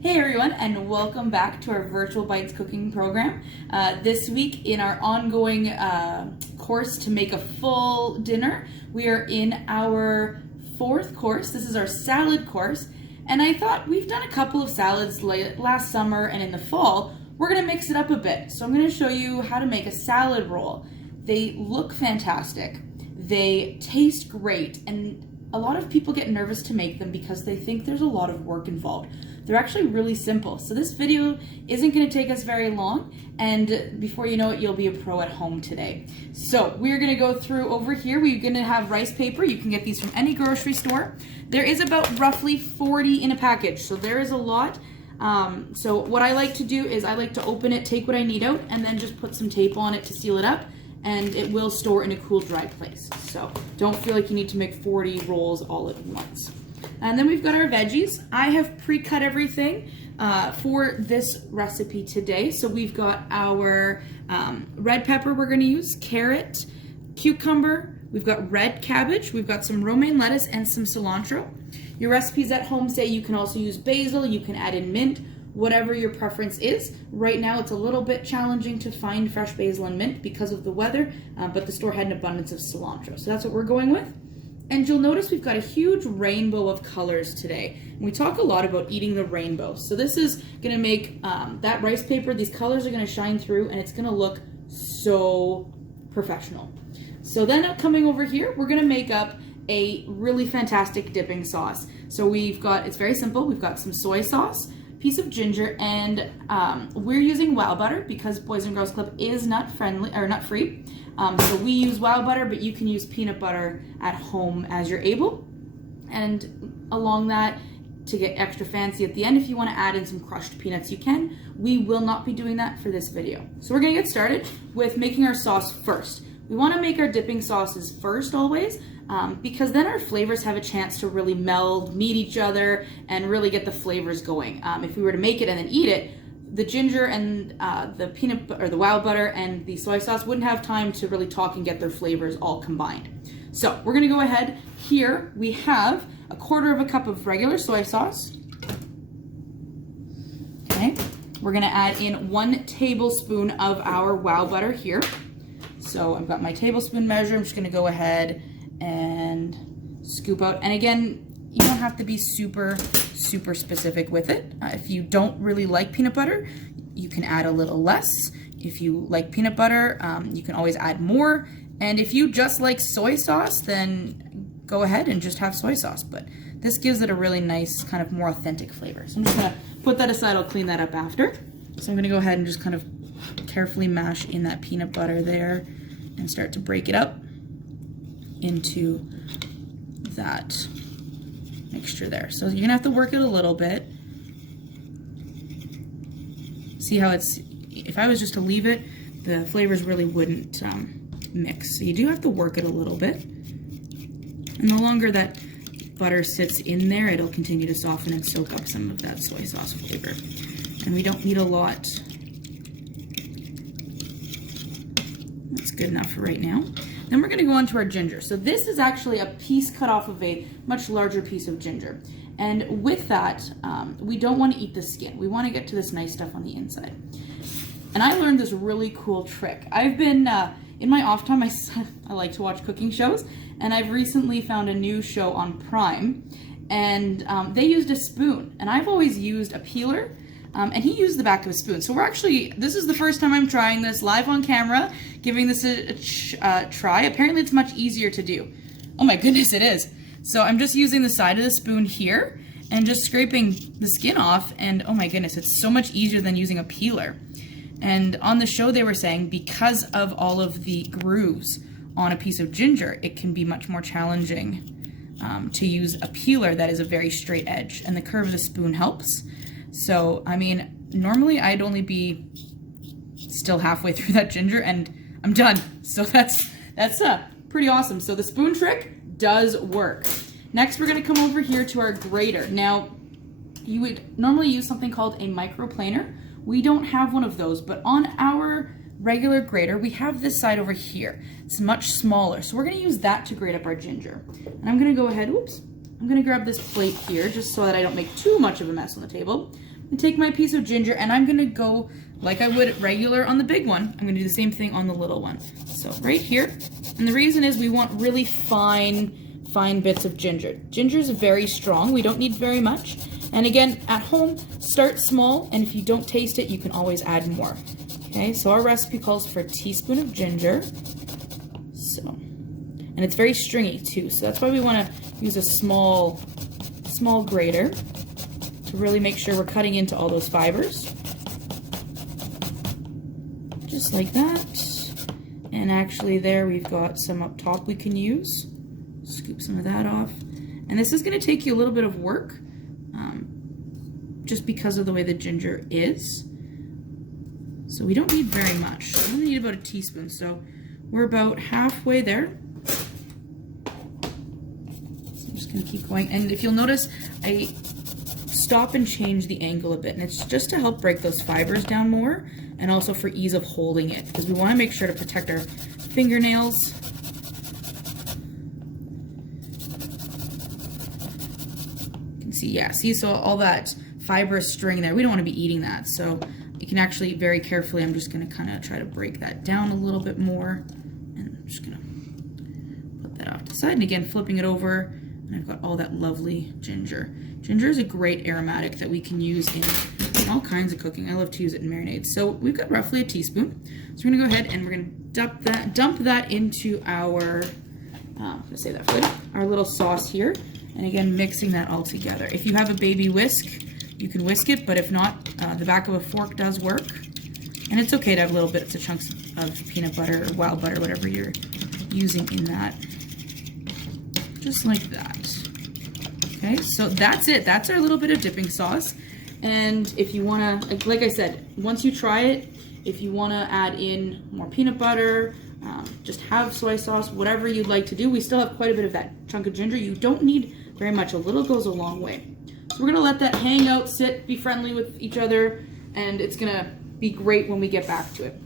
Hey everyone, and welcome back to our Virtual Bites cooking program. This week in our ongoing course to make a full dinner, we are in our fourth course. This is our salad course, and I thought we've done a couple of salads last summer and in the fall. We're going to mix it up a bit. So I'm going to show you how to make a salad roll. They look fantastic, they taste great, and a lot of people get nervous to make them because they think there's a lot of work involved. They're actually really simple. So this video isn't going to take us very long, and before you know it, you'll be a pro at home today. So we're going to go through over here. We're going to have rice paper. You can get these from any grocery store. There is about roughly 40 in a package, so there is a lot. So what I like to do is I like to open it, take what I need out, and then just put some tape on it to seal it up, and it will store in a cool, dry place. So don't feel like you need to make 40 rolls all at once. And then we've got our veggies. I have pre-cut everything for this recipe today. So we've got our red pepper we're gonna use, carrot, cucumber, we've got red cabbage, we've got some romaine lettuce and some cilantro. Your recipes at home say you can also use basil, you can add in mint, whatever your preference is. Right now it's a little bit challenging to find fresh basil and mint because of the weather, but the store had an abundance of cilantro. So that's what we're going with. And you'll notice we've got a huge rainbow of colors today. And we talk a lot about eating the rainbow. So this is gonna make that rice paper, these colors are gonna shine through and it's gonna look so professional. So then coming over here, we're gonna make up a really fantastic dipping sauce. So we've got, it's very simple, we've got some soy sauce, piece of ginger, and we're using WOW butter because Boys and Girls Club is nut friendly or nut free. So we use WOW butter, but you can use peanut butter at home as you're able. And along that, to get extra fancy at the end, if you want to add in some crushed peanuts, you can. We will not be doing that for this video. So we're going to get started with making our sauce first. We want to make our dipping sauces first always, because then our flavors have a chance to really meld, meet each other, and really get the flavors going. If we were to make it and then eat it, the ginger and the peanut or the WOW butter and the soy sauce wouldn't have time to really talk and get their flavors all combined. So we're gonna go ahead. Here we have 1/4 cup of regular soy sauce. Okay, we're gonna add in 1 tablespoon of our WOW butter here. So I've got my tablespoon measure. I'm just gonna go ahead and scoop out. And again, you don't have to be super specific with it. If you don't really like peanut butter, you can add a little less. If you like peanut butter, you can always add more. And if you just like soy sauce, then go ahead and just have soy sauce. But this gives it a really nice, kind of more authentic flavor. So I'm just gonna put that aside, I'll clean that up after. So I'm gonna go ahead and just kind of carefully mash in that peanut butter there and start to break it up into that mixture there. So you're gonna have to work it a little bit. See how it's, if I was just to leave it, the flavors really wouldn't mix. So you do have to work it a little bit. And the longer that butter sits in there, it'll continue to soften and soak up some of that soy sauce flavor. And we don't need a lot. That's good enough for right now. Then we're gonna go on to our ginger. So this is actually a piece cut off of a much larger piece of ginger. And with that, we don't wanna eat the skin. We wanna get to this nice stuff on the inside. And I learned this really cool trick. I've been, in my off time, I like to watch cooking shows, and I've recently found a new show on Prime, and they used a spoon. And I've always used a peeler, and he used the back of a spoon. So we're actually, this is the first time I'm trying this live on camera, giving this a try. Apparently it's much easier to do. Oh my goodness, it is. So I'm just using the side of the spoon here and just scraping the skin off, and oh my goodness, it's so much easier than using a peeler. And on the show they were saying because of all of the grooves on a piece of ginger, it can be much more challenging to use a peeler that is a very straight edge, and the curve of the spoon helps. So, I mean, normally I'd only be still halfway through that ginger and I'm done. So that's pretty awesome. So the spoon trick does work. Next, we're gonna come over here to our grater. Now, you would normally use something called a microplaner. We don't have one of those, but on our regular grater, we have this side over here. It's much smaller. So we're gonna use that to grate up our ginger. And I'm gonna go ahead, oops, I'm gonna grab this plate here just so that I don't make too much of a mess on the table. And take my piece of ginger and I'm gonna go like I would regular on the big one. I'm gonna do the same thing on the little one. So right here, and the reason is we want really fine bits of ginger. Ginger is very strong, we don't need very much. And again, at home, start small, and if you don't taste it, you can always add more. Okay, so our recipe calls for a teaspoon of ginger. So, and it's very stringy too, so that's why we wanna use a small grater to really make sure we're cutting into all those fibers. Just like that. And actually there we've got some up top we can use. Scoop some of that off. And this is gonna take you a little bit of work just because of the way the ginger is. So we don't need very much. We only need about a teaspoon, so we're about halfway there. So I'm just gonna keep going. And if you'll notice, I stop and change the angle a bit, and it's just to help break those fibers down more and also for ease of holding it, because we want to make sure to protect our fingernails. You can see, yeah, see, so all that fibrous string there, we don't want to be eating that, so you can actually very carefully, I'm just going to kind of try to break that down a little bit more, and I'm just going to put that off to the side, and again flipping it over, and I've got all that lovely ginger. Ginger is a great aromatic that we can use in all kinds of cooking. I love to use it in marinades. So we've got roughly a teaspoon. So we're gonna go ahead and we're gonna dump that into our, I'm gonna say that for later, our little sauce here. And again, mixing that all together. If you have a baby whisk, you can whisk it, but if not, the back of a fork does work. And it's okay to have little bits of chunks of peanut butter or wild butter, whatever you're using in that. Just like that. Okay, so that's it. That's our little bit of dipping sauce. And if you wanna, like I said, once you try it, if you wanna add in more peanut butter, just have soy sauce, whatever you'd like to do. We still have quite a bit of that chunk of ginger. You don't need very much. A little goes a long way. So we're gonna let that hang out, sit, be friendly with each other, and it's gonna be great when we get back to it.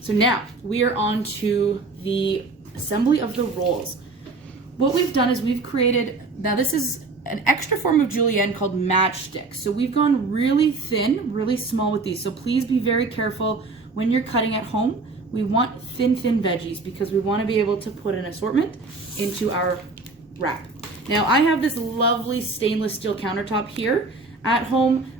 So now we are on to the assembly of the rolls. What we've done is we've created, now this is an extra form of julienne called matchsticks. So we've gone really thin, really small with these. So please be very careful when you're cutting at home. We want thin veggies because we want to be able to put an assortment into our wrap. Now I have this lovely stainless steel countertop here at home.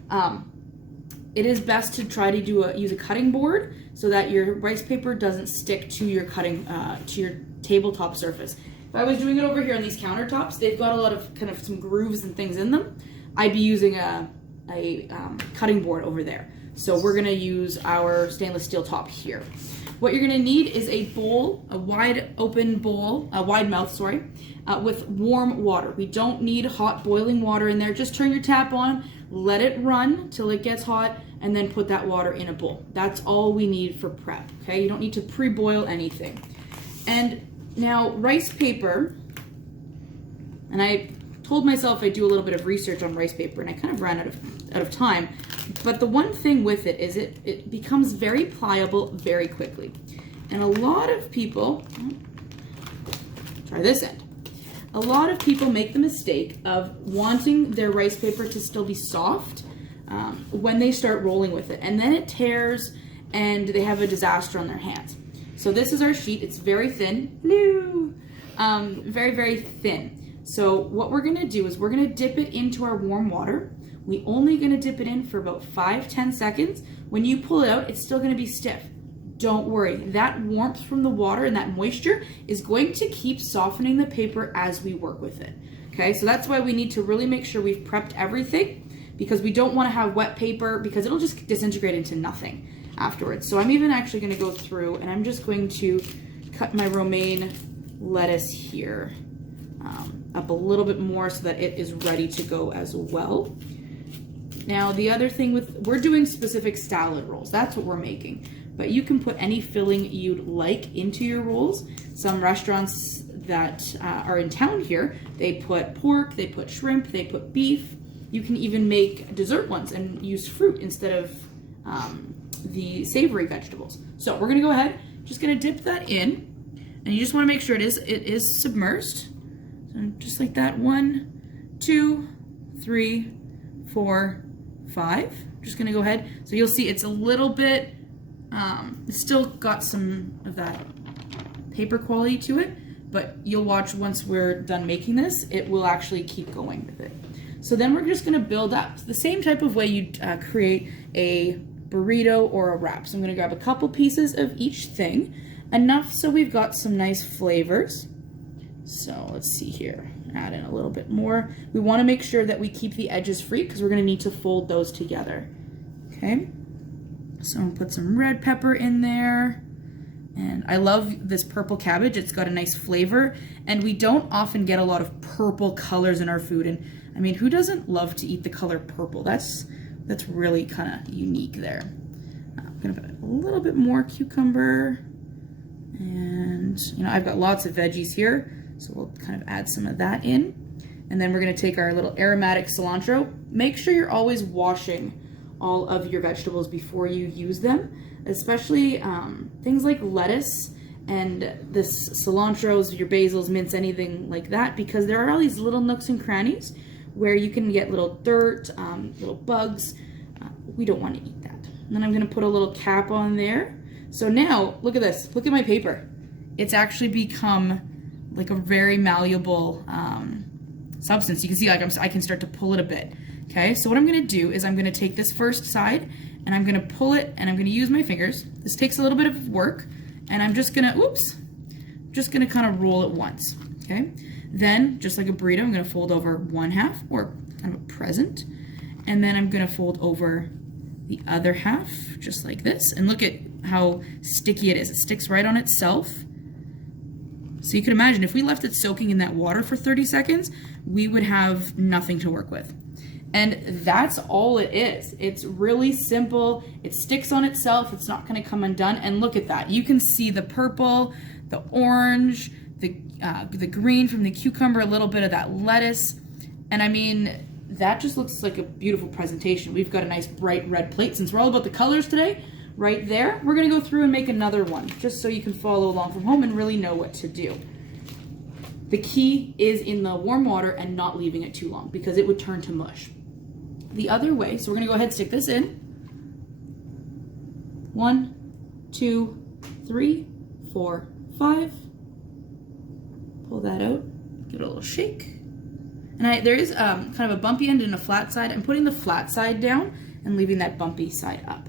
It is best to try to use a cutting board so that your rice paper doesn't stick to your cutting, to your tabletop surface. If I was doing it over here on these countertops, they've got a lot of kind of some grooves and things in them. I'd be using a cutting board over there. So we're gonna use our stainless steel top here. What you're gonna need is a bowl, a wide open bowl, a wide mouth, sorry, with warm water. We don't need hot boiling water in there. Just turn your tap on, let it run till it gets hot, and then put that water in a bowl. That's all we need for prep, okay? You don't need to pre-boil anything. And now, rice paper, and I told myself I'd do a little bit of research on rice paper, and I kind of ran out of time. But the one thing with it is it becomes very pliable very quickly. And a lot of people, try this end. A lot of people make the mistake of wanting their rice paper to still be soft when they start rolling with it. And then it tears and they have a disaster on their hands. So this is our sheet. It's very thin. Hello. Very thin. So what we're gonna do is we're gonna dip it into our warm water. We're only gonna dip it in for about 5-10 seconds. When you pull it out, it's still gonna be stiff. Don't worry, that warmth from the water and that moisture is going to keep softening the paper as we work with it. Okay, so that's why we need to really make sure we've prepped everything, because we don't wanna have wet paper because it'll just disintegrate into nothing afterwards. So I'm even actually gonna go through and I'm just going to cut my romaine lettuce here up a little bit more so that it is ready to go as well. Now the other thing we're doing specific salad rolls, that's what we're making. But you can put any filling you'd like into your rolls. Some restaurants that are in town here, they put pork, they put shrimp, they put beef. You can even make dessert ones and use fruit instead of the savory vegetables. So we're gonna go ahead, just gonna dip that in, and you just wanna make sure it is submersed. So just like that, 1, 2, 3, 4, 5. I'm just gonna go ahead. So you'll see it's a little bit, it's still got some of that paper quality to it, but you'll watch once we're done making this, it will actually keep going with it. So then we're just gonna build up. It's the same type of way you create a burrito or a wrap. So I'm gonna grab a couple pieces of each thing, enough so we've got some nice flavors. So let's see here, add in a little bit more. We wanna make sure that we keep the edges free because we're gonna need to fold those together, okay? So I'm gonna put some red pepper in there. And I love this purple cabbage. It's got a nice flavor, and we don't often get a lot of purple colors in our food. And I mean, who doesn't love to eat the color purple? That's really kind of unique there. I'm gonna put a little bit more cucumber, and you know, I've got lots of veggies here, so we'll kind of add some of that in. And then we're gonna take our little aromatic cilantro. Make sure you're always washing all of your vegetables before you use them, especially things like lettuce and this cilantros, your basils, mince, anything like that, because there are all these little nooks and crannies where you can get little dirt, little bugs. We don't want to eat that. And then I'm gonna put a little cap on there. So now, look at this, look at my paper. It's actually become like a very malleable substance. You can see like I can start to pull it a bit. Okay, so what I'm gonna do is I'm gonna take this first side and I'm gonna pull it and I'm gonna use my fingers. This takes a little bit of work, and I'm just gonna, just gonna kind of roll it once, okay? Then, just like a burrito, I'm gonna fold over one half, or kind of a present, and then I'm gonna fold over the other half, just like this. And look at how sticky it is. It sticks right on itself. So you can imagine if we left it soaking in that water for 30 seconds, we would have nothing to work with. And that's all it is. It's really simple. It sticks on itself. It's not gonna come undone. And look at that. You can see the purple, the orange, the green from the cucumber, a little bit of that lettuce. And I mean, that just looks like a beautiful presentation. We've got a nice bright red plate. Since we're all about the colors today, right there, we're gonna go through and make another one, just so you can follow along from home and really know what to do. The key is in the warm water and not leaving it too long, because it would turn to mush. The other way, so we're gonna go ahead and stick this in. 1, 2, 3, 4, 5. Pull that out, give it a little shake. And there is kind of a bumpy end and a flat side. I'm putting the flat side down and leaving that bumpy side up.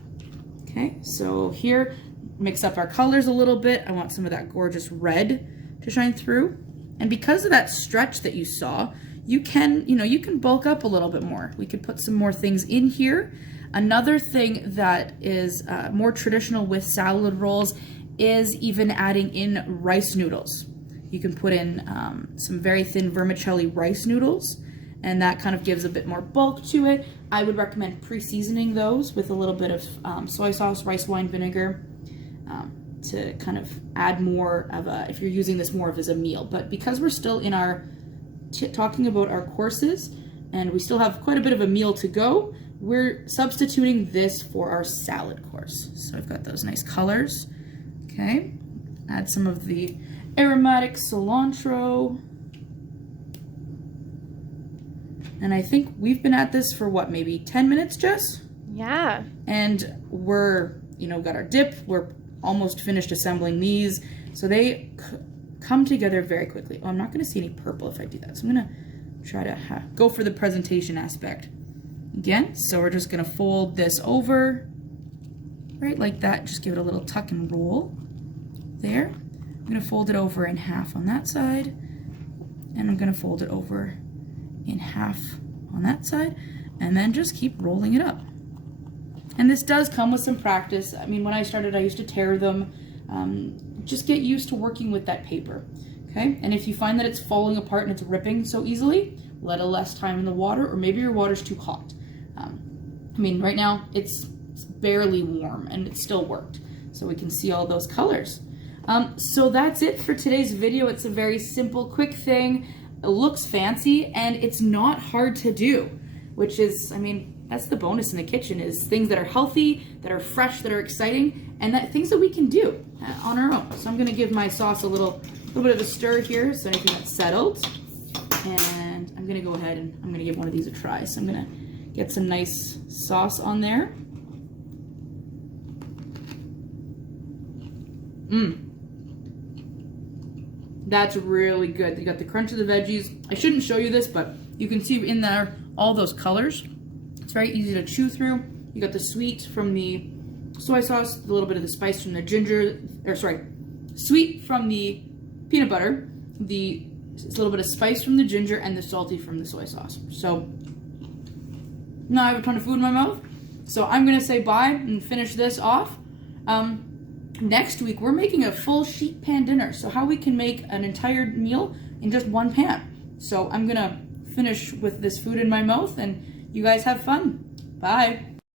Okay, so here, mix up our colors a little bit. I want some of that gorgeous red to shine through. And because of that stretch that you saw, you can bulk up a little bit more. We could put some more things in here. Another thing that is more traditional with salad rolls is even adding in rice noodles. You can put in some very thin vermicelli rice noodles, and that kind of gives a bit more bulk to it. I would recommend pre-seasoning those with a little bit of soy sauce, rice wine vinegar, to kind of add more of if you're using this more of as a meal. But because we're still in our talking about our courses, and we still have quite a bit of a meal to go, we're substituting this for our salad course. So I've got those nice colors. Okay, add some of the aromatic cilantro. And I think we've been at this for what, maybe 10 minutes, Jess? Yeah. And we're, got our dip. We're almost finished assembling these. So they come together very quickly. Oh, I'm not going to see any purple if I do that. So I'm going to try to go for the presentation aspect again. So we're just going to fold this over, right like that. Just give it a little tuck and roll there. I'm going to fold it over in half on that side, and I'm going to fold it over in half on that side, and then just keep rolling it up. And this does come with some practice. I mean, when I started, I used to tear them. Just get used to working with that paper, okay? And if you find that it's falling apart and it's ripping so easily, let a less time in the water, or maybe your water's too hot. I mean, right now it's barely warm and it still worked. So we can see all those colors. So that's it for today's video. It's a very simple, quick thing. It looks fancy and it's not hard to do, which is, I mean, that's the bonus in the kitchen, is things that are healthy, that are fresh, that are exciting, and things that we can do on our own. So I'm gonna give my sauce a little bit of a stir here so anything that's settled. And I'm gonna go ahead and I'm gonna give one of these a try. So I'm gonna get some nice sauce on there. That's really good. You got the crunch of the veggies. I shouldn't show you this, but you can see in there all those colors. It's very easy to chew through. You got the sweet from the soy sauce, a little bit of the spice from the ginger, sweet from the peanut butter, a little bit of spice from the ginger, and the salty from the soy sauce. So now I have a ton of food in my mouth. So I'm gonna say bye and finish this off. Next week, we're making a full sheet pan dinner. So how we can make an entire meal in just one pan. So I'm gonna finish with this food in my mouth and you guys have fun. Bye.